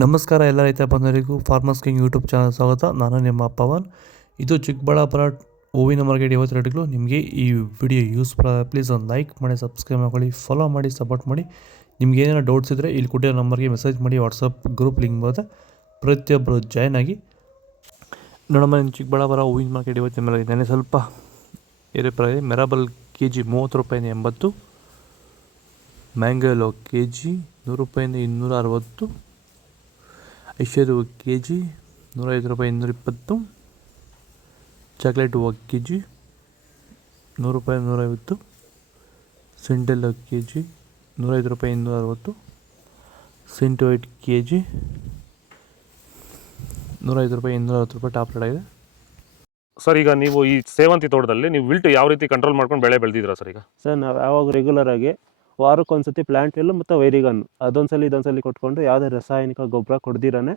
ನಮಸ್ಕಾರ ಎಲ್ಲ ರೈತ ಬಂಧುಗಳಿಗೂ ಫಾರ್ಮರ್ಸ್ ಕಿಂಗ್ ಯೂಟ್ಯೂಬ್ ಚಾನಲ್ ಸ್ವಾಗತ. ನಾನು ನಿಮ್ಮ ಪವನ್. ಇದು ಚಿಕ್ಕಬಳ್ಳಾಪುರ ಹೂವಿನ ಮಾರ್ಕೆಟ್ 50 ರೇಟ್ಗಳು. ನಿಮಗೆ ಈ ವಿಡಿಯೋ ಯೂಸ್ ಪ್ಲೀಸ್ ಒಂದು ಲೈಕ್ ಮಾಡಿ, ಸಬ್ಸ್ಕ್ರೈಬ್ ಮಾಡ್ಕೊಳ್ಳಿ, ಫಾಲೋ ಮಾಡಿ, ಸಪೋರ್ಟ್ ಮಾಡಿ. ನಿಮ್ಗೆ ಏನಾರು ಡೌಟ್ಸ್ ಇದ್ದರೆ ಇಲ್ಲಿ ಕೊಟ್ಟಿರೋ ನಂಬರ್ಗೆ ಮೆಸೇಜ್ ಮಾಡಿ. ವಾಟ್ಸಪ್ ಗ್ರೂಪ್ ಲಿಂಕ್ ಬರುತ್ತೆ, ಪ್ರತಿಯೊಬ್ಬರು ಜಾಯ್ನ್ ಆಗಿ. ನೋಡಮ್ಮ, ನಿಮ್ಮ ಚಿಕ್ಕಬಳ್ಳಾಪುರ ಹೂವಿನ ಮಾರ್ಕೆಟ್ 50 ಮೇಲೆ ನೆನೆ ಸ್ವಲ್ಪ ಏರಿಪ್ರಾಯ. ಮೆರಾಬಲ್ ಕೆ ಜಿ 30 ರೂಪಾಯಿಂದ 80, ಮ್ಯಾಂಗೋಲೋ ಕೆ ಜಿ 100 ರೂಪಾಯಿಂದ 260, ಐಶ್ವರ್ಯ ಕೆ ಜಿ 105 ರೂಪಾಯಿ 220, ಚಾಕ್ಲೇಟ್ ಹೂವು ಕೆ ಜಿ 100 ರೂಪಾಯಿ 150, ಸಿಂಡೆಲ್ ಕೆ ಜಿ 105 ರೂಪಾಯಿ 260, ಸಿಂಟ್ ವೈಟ್ ಕೆ ಜಿ 105 ರೂಪಾಯಿ 260 ರೂಪಾಯಿ ಟಾಪ್ ರೇಟ್ ಆಗಿದೆ. ಸರ್, ಈಗ ನೀವು ಈ ಸೇವಂತಿ ತೋಟದಲ್ಲಿ ನೀವು ವಿಲ್ಟ್ ಯಾವ ರೀತಿ ಕಂಟ್ರೋಲ್ ಮಾಡ್ಕೊಂಡು ಬೆಳೆ ಬೆಳೆದಿದ್ದೀರಾ ಸರ್? ಈಗ ಸರ್, ನಾವು ಯಾವಾಗ ರೆಗ್ಯುಲರ್ ಆಗಿ ವಾರಕ್ಕೊಂದ್ಸತಿ ಪ್ಲಾಂಟ್ ಎಲ್ಲ ಮತ್ತು ವೈರಿಗನ್ ಅದೊಂದ್ಸಲಿ ಇದೊಂದ್ಸಲಿ ಕೊಟ್ಕೊಂಡು ಯಾವುದೇ ರಾಸಾಯನಿಕ ಗೊಬ್ಬರ ಕೊಡ್ದಿರಾನೆ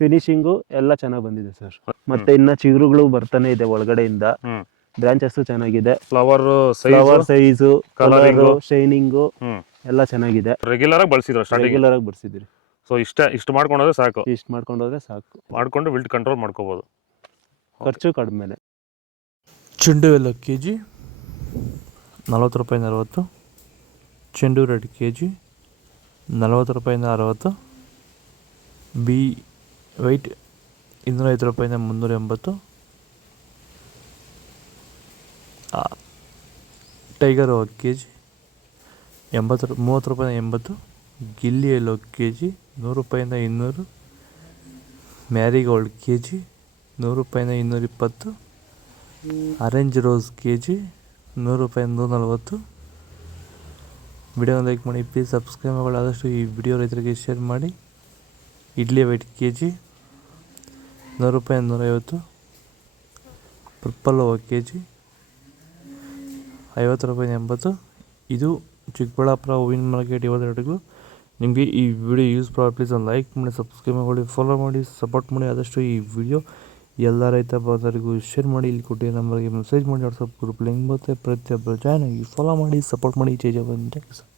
ಫಿನಿಶಿಂಗು ಎಲ್ಲ ಚೆನ್ನಾಗಿ ಬಂದಿದೆ ಸರ್. ಮತ್ತೆ ಇನ್ನ ಚಿಗುರುಗಳು ಬರ್ತಾನೆ ಇದೆ ಒಳಗಡೆಯಿಂದ. ಬ್ರಾಂಚಸ್ ಚೆನ್ನಾಗಿದೆ, ಫ್ಲವರ್ ಸೈಜು, ಕಲರ್, ಶೈನಿಂಗು ಎಲ್ಲ ಚೆನ್ನಾಗಿದೆ. ರೆಗ್ಯುಲರ್ ಆಗಿ ಬಳಸಿದ್ರು, ರೆಗ್ಯುಲರ್ ಆಗಿ ಬರ್ಸಿದ್ರಿ. ಸೊ ಇಷ್ಟು ಮಾಡ್ಕೊಂಡ್ರೆ ಸಾಕು, ಇಷ್ಟು ಮಾಡ್ಕೊಂಡೋದ್ರೆ ಸಾಕು, ಮಾಡ್ಕೊಂಡು ವಿಲ್ಟ್ ಕಂಟ್ರೋಲ್ ಮಾಡ್ಕೋಬಹುದು. ಖರ್ಚು ಕಡಿಮೆನೆ. ಚೆಂಡು ಎಲ್ಲ ಕೆ ಜಿ 40 ರೂಪಾಯಿಂದ 60, ಚೆಂಡು ರೆಡ್ ಕೆ ಜಿ 40 ರೂಪಾಯಿಂದ 60, ಬಿ ವೈಟ್ 205 ರೂಪಾಯಿಂದ 380, ಟೈಗರ್ ಕೆ ಜಿ 30 ರೂಪಾಯಿಂದ 80, ಗಿಲ್ಲಿ ಎಲ್ಲೋ ಕೆ ಜಿ 100 ರೂಪಾಯಿಂದ 200, ಮ್ಯಾರಿಗೋಲ್ಡ್ ಕೆ ಜಿ 100 ರೂಪಾಯಿಂದ 220, ಆರೆಂಜ್ ರೋಸ್ ಕೆ ಜಿ 100 ರೂಪಾಯಿಂದ 140. ವಿಡಿಯೋನ ಲೈಕ್ ಮಾಡಿ, ಪ್ಲೀಸ್ ಸಬ್ಸ್ಕ್ರೈಬ್ ಮಾಡಿ. ಆದಷ್ಟು ಈ ವಿಡಿಯೋ ರೈತರಿಗೆ ಶೇರ್ ಮಾಡಿ. ಇಡ್ಲಿ ವೈಟ್ ಕೆ ಜಿ 100 ರೂಪಾಯಿಂದ 150, ಪರ್ಪಲ್ ಕೆ ಜಿ 50 ರೂಪಾಯಿಂದ 80. ಇದು ಚಿಕ್ಕಬಳ್ಳಾಪುರ ಹೂವಿನ ಮಾರ್ಕೆಟ್ 50 ರೇಟ್ಗಳು. ನಿಮಗೆ ಈ ವಿಡಿಯೋ ಯೂಸ್ ಪ್ಲೀಸ್ ಒಂದು ಲೈಕ್ ಮಾಡಿ, ಸಬ್ಸ್ಕ್ರೈಬ್ ಮಾಡಿ, ಫಾಲೋ ಮಾಡಿ, ಸಪೋರ್ಟ್ ಮಾಡಿ. ಆದಷ್ಟು ಈ ವಿಡಿಯೋ ಎಲ್ಲ ರೈತ ಬಾಂಧವರಿಗೂ ಶೇರ್ ಮಾಡಿ. ಇಲ್ಲಿ ಕೊಟ್ಟಿರೋ ನಂಬರ್ಗೆ ಮೆಸೇಜ್ ಮಾಡಿ. ವಾಟ್ಸಪ್ ಗ್ರೂಪ್ ಲಿಂಕ್ ಬರುತ್ತೆ, ಪ್ರತಿಯೊಬ್ಬರು ಜಾಯ್ನ್ ಆಗಿ, ಫಾಲೋ ಮಾಡಿ, ಸಪೋರ್ಟ್ ಮಾಡಿ. ಜೈ ಜವಾನ್, ಜೈ ಕಿಸಾನ್.